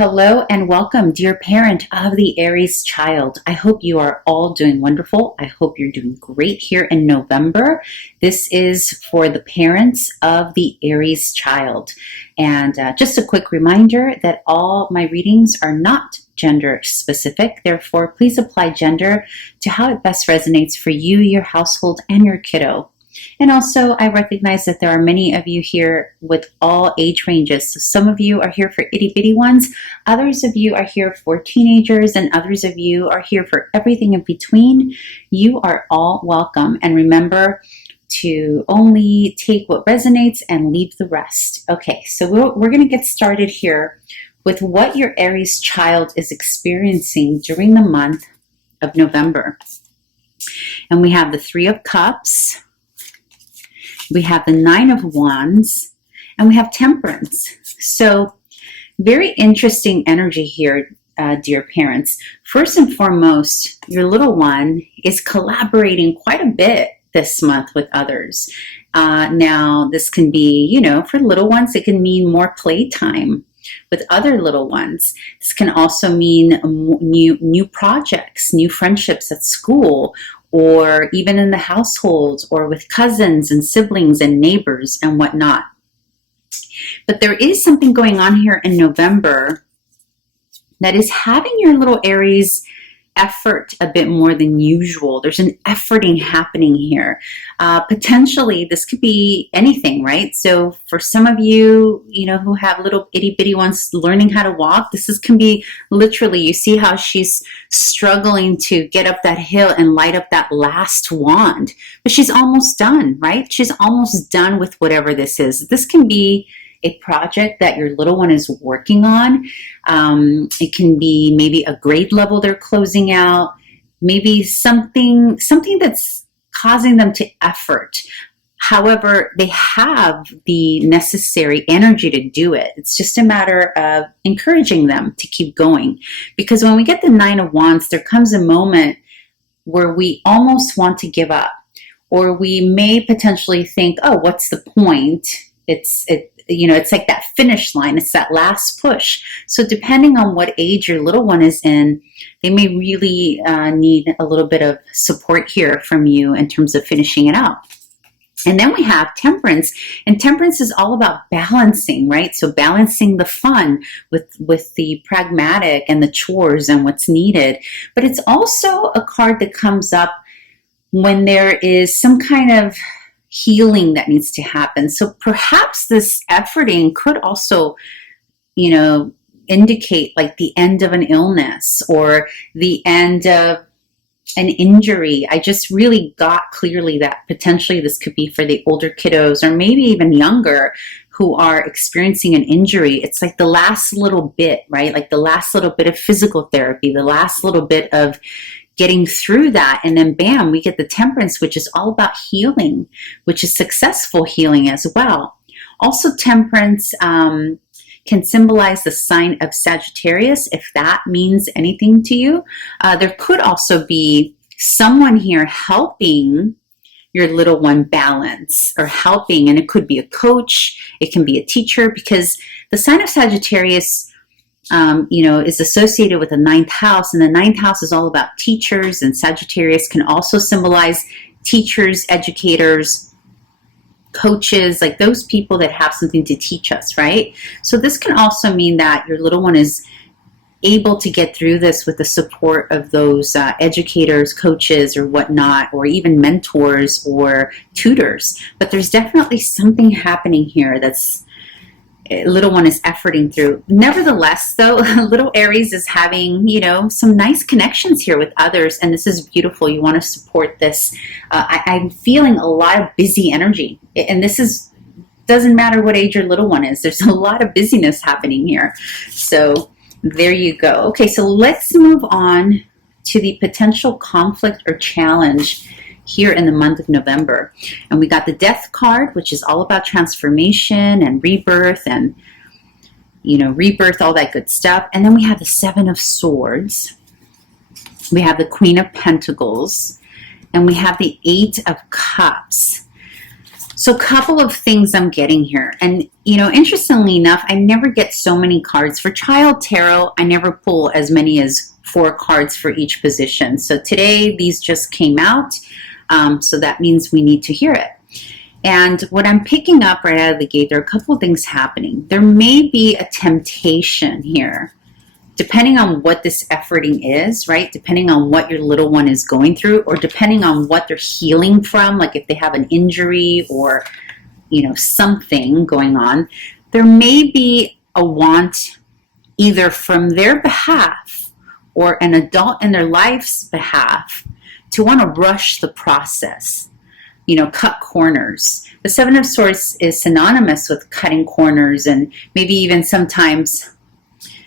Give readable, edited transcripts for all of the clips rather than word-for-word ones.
Hello and welcome, dear parent of the Aries child. I hope you are all doing wonderful. I hope you're doing great here in November. This is for the parents of the Aries child. And just a quick reminder that all my readings are not gender specific. Therefore, please apply gender to how it best resonates for you, your household, and your kiddo. And also, I recognize that there are many of you here with all age ranges. So some of you are here for itty bitty ones, others of you are here for teenagers, and others of you are here for everything in between. You are all welcome. And remember to only take what resonates and leave the rest. Okay, so we're going to get started here with what your Aries child is experiencing during the month of November. And we have the Three of Cups. We have the Nine of Wands, and we have Temperance. So very interesting energy here, dear parents. First and foremost, your little one is collaborating quite a bit this month with others. Now, this can be, for little ones, it can mean more playtime with other little ones. This can also mean new projects, new friendships at school, or even in the household, or with cousins and siblings and neighbors and whatnot. But there is something going on here in November that is having your little Aries effort a bit more than usual. There's an efforting happening here. Potentially, this could be anything, right? So for some of you, who have little itty bitty ones learning how to walk, can be literally, you see how she's struggling to get up that hill and light up that last wand, but she's almost done, right? She's almost done with whatever this is. This can be a project that your little one is working on. It can be maybe a grade level they're closing out, maybe something that's causing them to effort. However, they have the necessary energy to do it. It's just a matter of encouraging them to keep going. Because when we get the Nine of Wands, there comes a moment where we almost want to give up, or we may potentially think, oh, what's the point? It's like that finish line. It's that last push. So depending on what age your little one is in, they may really need a little bit of support here from you in terms of finishing it out. And then we have Temperance, and Temperance is all about balancing, right? So balancing the fun with the pragmatic and the chores and what's needed. But it's also a card that comes up when there is some kind of healing that needs to happen. So perhaps this efforting could also, indicate like the end of an illness or the end of an injury. I just really got clearly that potentially this could be for the older kiddos or maybe even younger who are experiencing an injury. It's like the last little bit, right? Like the last little bit of physical therapy, the last little bit of getting through that, and then bam, we get the Temperance, which is all about healing, which is successful healing as well. Also, Temperance can symbolize the sign of Sagittarius, if that means anything to you. There could also be someone here helping your little one balance or helping, and it could be a coach, it can be a teacher, because the sign of Sagittarius is associated with the ninth house, and the ninth house is all about teachers, and Sagittarius can also symbolize teachers, educators, coaches, like those people that have something to teach us, right? So this can also mean that your little one is able to get through this with the support of those educators, coaches, or whatnot, or even mentors or tutors. But there's definitely something happening here that's little one is efforting through. Nevertheless, though, little Aries is having, some nice connections here with others, and this is beautiful. You want to support this. I'm feeling a lot of busy energy, and doesn't matter what age your little one is. There's a lot of busyness happening here. So there you go. Okay, so let's move on to the potential conflict or challenge here in the month of November. And we got the Death card, which is all about transformation and rebirth and, rebirth, all that good stuff. And then we have the Seven of Swords. We have the Queen of Pentacles. And we have the Eight of Cups. So a couple of things I'm getting here. And, you know, interestingly enough, I never get so many cards. For Child Tarot, I never pull as many as 4 cards for each position. So today, these just came out. So that means we need to hear it. And what I'm picking up right out of the gate, there are a couple of things happening. There may be a temptation here, depending on what this efforting is, right? Depending on what your little one is going through, or depending on what they're healing from, like if they have an injury or, you know, something going on, there may be a want either from their behalf or an adult in their life's behalf to want to rush the process, you know, cut corners. The Seven of Swords is synonymous with cutting corners and maybe even sometimes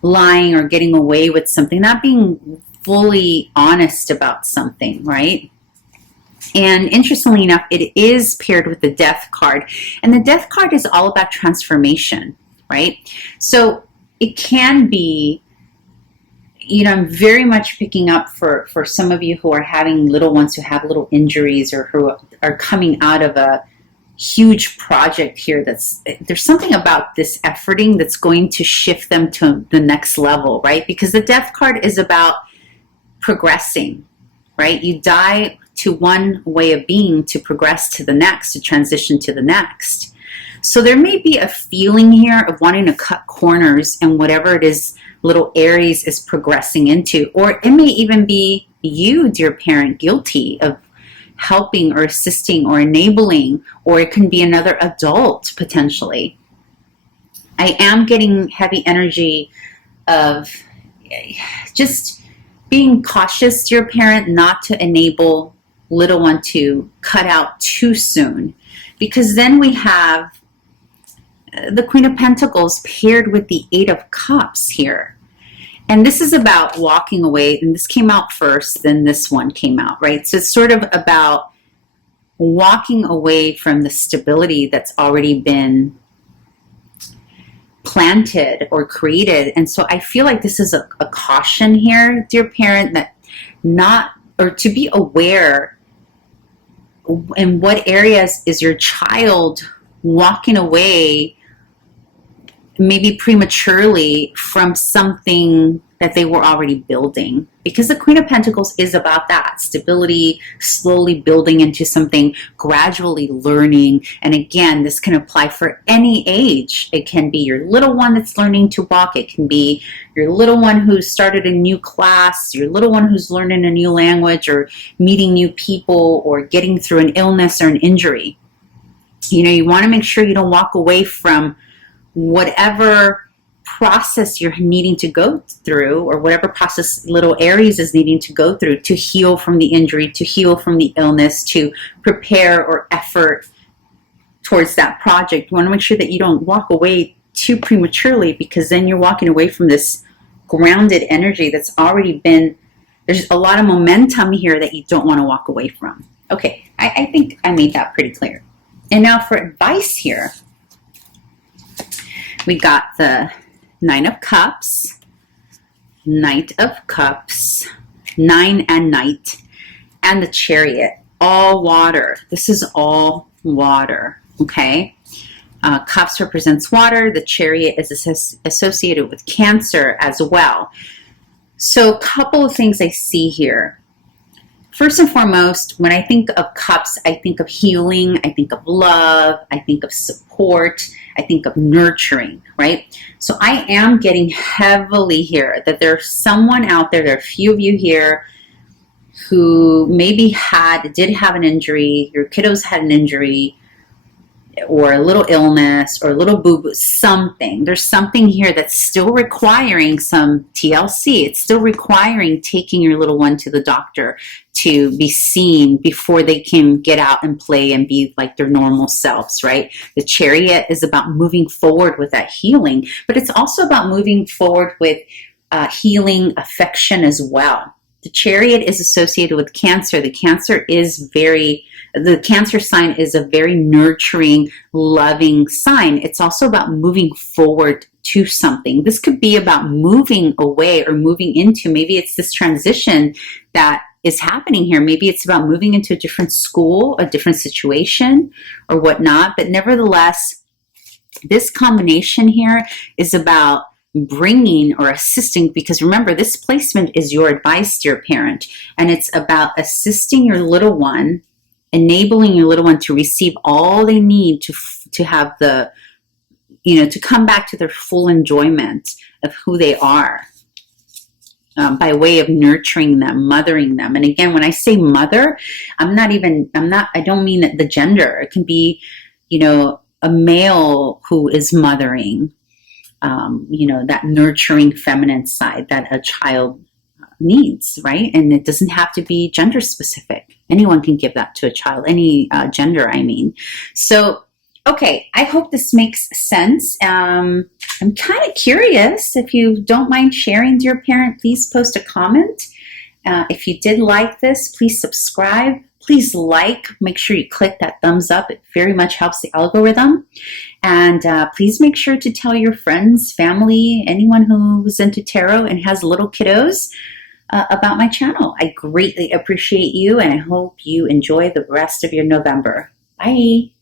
lying or getting away with something, not being fully honest about something, right? And interestingly enough, it is paired with the Death card. And the Death card is all about transformation, right? So it can be, you know, I'm very much picking up for some of you who are having little ones who have little injuries or who are coming out of a huge project here. There's something about this efforting that's going to shift them to the next level, right? Because the Death card is about progressing, right? You die to one way of being to progress to the next, to transition to the next. So there may be a feeling here of wanting to cut corners and whatever it is little Aries is progressing into, or it may even be you, dear parent, guilty of helping or assisting or enabling, or it can be another adult potentially. I am getting heavy energy of just being cautious, dear parent, not to enable little one to cut out too soon, because then we have the Queen of Pentacles paired with the Eight of Cups here. And this is about walking away, and this came out first, then this one came out, right? So it's sort of about walking away from the stability that's already been planted or created. And so I feel like this is a caution here, dear parent, that to be aware in what areas is your child walking away maybe prematurely from something that they were already building. Because the Queen of Pentacles is about that stability, slowly building into something, gradually learning. And again, this can apply for any age. It can be your little one that's learning to walk. It can be your little one who started a new class, your little one who's learning a new language or meeting new people or getting through an illness or an injury. You know, you want to make sure you don't walk away from whatever process you're needing to go through, or whatever process little Aries is needing to go through to heal from the injury, to heal from the illness, to prepare or effort towards that project. You want to make sure that you don't walk away too prematurely, because then you're walking away from this grounded energy that's already been, there's a lot of momentum here that you don't want to walk away from. Okay, I think I made that pretty clear. And now for advice here, we got the Nine of Cups, Knight of Cups, 9 and Knight, and the Chariot, all water. This is all water, okay? Cups represents water. The Chariot is associated with Cancer as well. So a couple of things I see here. First and foremost, when I think of cups, I think of healing, I think of love, I think of support, I think of nurturing, right? So I am getting heavily here that there's someone out there, there are a few of you here who maybe did have an injury, your kiddos had an injury, or a little illness, or a little boo-boo, something. There's something here that's still requiring some TLC. It's still requiring taking your little one to the doctor to be seen before they can get out and play and be like their normal selves, right? The Chariot is about moving forward with that healing, but it's also about moving forward with healing affection as well. The Chariot is associated with Cancer. The Cancer sign is a very nurturing, loving sign. It's also about moving forward to something. This could be about moving away or moving into, maybe it's this transition that is happening here. Maybe it's about moving into a different school, a different situation, or whatnot. But nevertheless, this combination here is about bringing or assisting, because remember, this placement is your advice, dear parent, and it's about assisting your little one, enabling your little one to receive all they need to have the, to come back to their full enjoyment of who they are. By way of nurturing them, mothering them. And again, when I say mother, I don't mean that the gender. It can be, a male who is mothering, that nurturing feminine side that a child needs, right? And it doesn't have to be gender specific. Anyone can give that to a child, any gender, I mean. So, okay, I hope this makes sense. I'm kind of curious. If you don't mind sharing, dear parent, please post a comment. If you did like this, please subscribe. Please make sure you click that thumbs up. It very much helps the algorithm. And please make sure to tell your friends, family, anyone who's into tarot and has little kiddos about my channel. I greatly appreciate you, and I hope you enjoy the rest of your November. Bye.